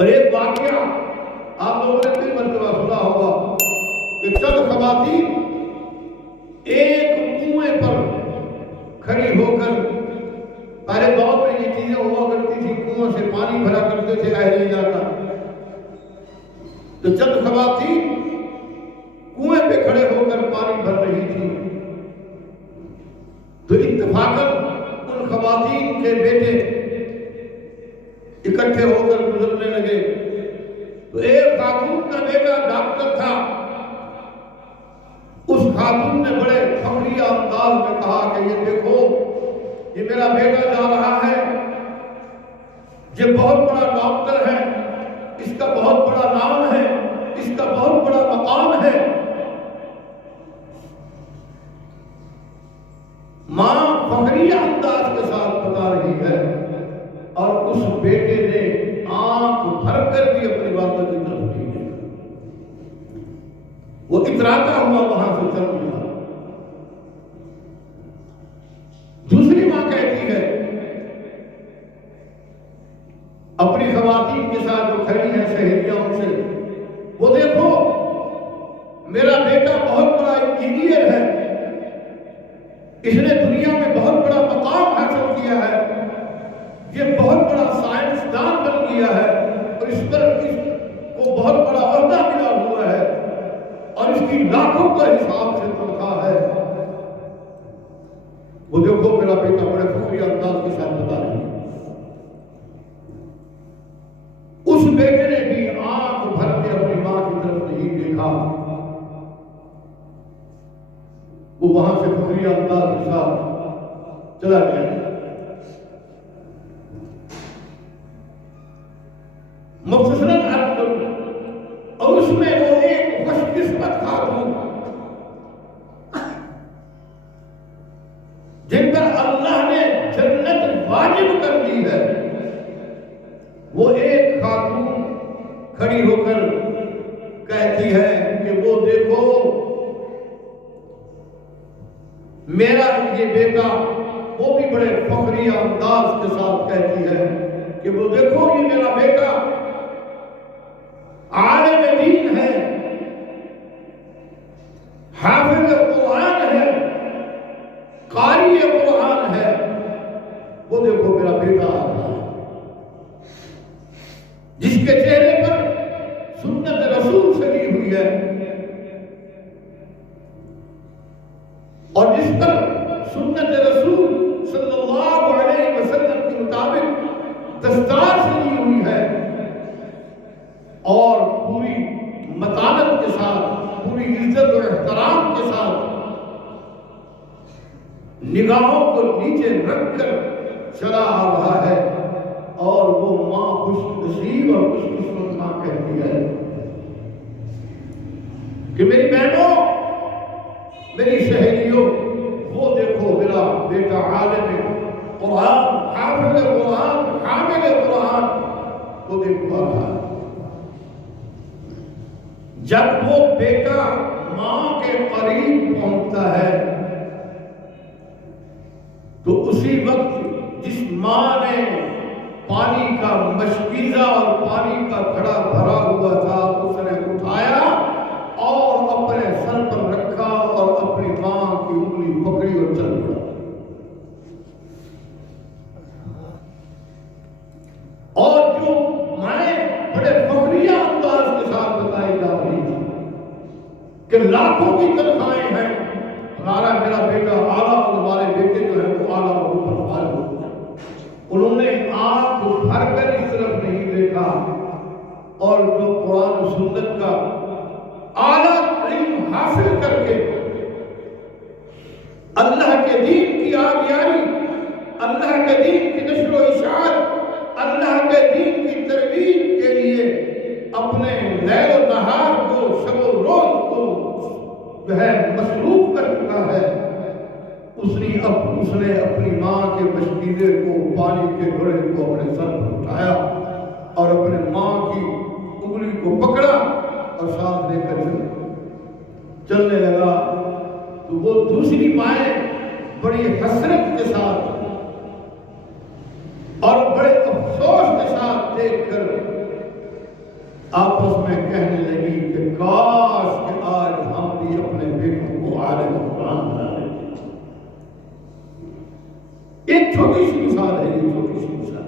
اور ایک واقعہ آپ لوگوں نے کئی مرتبہ سنا ہوگا کہ چند خواتین ایک کنویں پر کھڑی ہو کر، پہلے دور میں یہ چیزیں ہوا کرتی تھی، کنویں سے پانی بھرا کرتے تھے اہل علاقہ، تو چند خواتین کنویں پہ کھڑے ہو کر پانی بھر رہی تھی، تو اتفاقاً ان خواتین کے بیٹے اکٹھے ہو کر گزرنے لگے۔ تو ایک خاتون کا بیٹا ڈاکٹر تھا، اس خاتون نے بڑے فخریہ انداز میں کہا کہ یہ دیکھو، یہ میرا بیٹا جا رہا ہے، یہ بہت بڑا ڈاکٹر ہے، اس کا بہت بڑا نام ہے، اس کا بہت بڑا مقام ہے۔ ماں فخریہ انداز کے ساتھ بتا رہی ہے، اور اس بیٹے نے آنکھ بھر کر بھی اپنی والدہ کی طرف نہیں دیکھا، وہ اتراتا ہوا وہاں سے چل گیا۔ دوسری ماں کہتی ہے اپنی خواتین کے ساتھ جو کھڑی ہیں سہیلیاں ان سے، وہ دیکھو میرا بیٹا بہت بڑا انجینئر ہے، اس نے دنیا میں بہت بڑا مقام حاصل کیا ہے، یہ بہت بڑا سائنسدان بن گیا ہے، اور اس پر اس کو بہت بڑا عہدہ ملا ہوا ہے، اور اس کی لاکھوں کا حساب سے تنخواہ ہے۔ وہ دیکھو میرا بیٹا بڑے فخریہ انداز کے ساتھ بتا رہی ہے۔ اس بیٹے نے بھی آنکھ بھر کے اپنی ماں کی طرف نہیں دیکھا، وہ وہاں سے فخریہ انداز کے ساتھ چلا گیا۔ مختصراً عرض کروں، اور اس میں وہ ایک خوش قسمت خاتون جن پر اللہ نے جنت واجب کر دی ہے، وہ ایک خاتون کھڑی ہو کر کہتی ہے کہ وہ دیکھو میرا یہ بیٹا، وہ بھی بڑے فخریہ انداز کے ساتھ کہتی ہے کہ وہ دیکھو یہ میرا بیٹا عالم دین ہے، حافظ قرآن ہے، قاری قرآن ہے، وہ دیکھو میرا بیٹا آ رہا ہے، جس کے چہرے پر سنت رسول سجی ہوئی ہے، اور جس پر سنت رسول صلی اللہ علیہ وسلم کے مطابق دستار سجی ہوئی ہے، اور پوری متانت کے ساتھ، پوری عزت اور احترام کے ساتھ نگاہوں کو نیچے رکھ کر چلا آ رہا ہے، اور وہ ماں خوش نصیب اور خوش قسمت ماں کہتی ہے کہ میری بہنوں، میری سہیلیوں، وہ دیکھو میرا بیٹا عالم قرآن، حافظ قرآن، حامل قرآن، وہ دیکھو آ رہا ہے۔ جب وہ بیٹا ماں کے قریب پہنچتا ہے تو اسی وقت جس ماں نے پانی کا مشکیزہ اور پانی کا گھڑا بھرا ہوا تھا اس نے اٹھایا اور اپنے سر پر رکھا اور اپنی ماں کی انگلی پکڑی اور چل پڑا۔ اور جو مائیں بڑے فخریہ انداز کے ساتھ بتائی جا رہی تھی کہ لاکھوں کی تنخواہیں ہیں، ہمارا میرا بیٹا اعلیٰ، اور ہمارے بیٹے جو ہیں وہ اعلیٰ اور اوپر فائز ہو گئے، انہوں نے آنکھ بھر کر اس طرف نہیں دیکھا، اور جو قرآن و سنت کا اعلیٰ علم حاصل کر کے اللہ کے دین کی آگیاری، اللہ کے دین کی نشر و اشاعت، اللہ کے دین کی ترویج کے لیے اپنے لیل و نہار کو، شب و روز کو جو ہے مصروف کر چکا ہے، اس نے اپنی ماں کے مشکیزے کو، پانی کے گھڑے کو اپنے سر پر اٹھایا اور اپنے ماں کی انگلی کو پکڑا اور ساتھ لے کر چلنے لگا۔ تو وہ دوسری مائیں بڑی حسرت کے ساتھ اور بڑے افسوس کے ساتھ دیکھ کر آپس میں کہنے لگی کہ کاش کہ آج ہم بھی اپنے بیٹوں کو عالم قرآن بنا لیتے۔ ایک چھوٹی سی مثال ہے، یہ چھوٹی سی مثال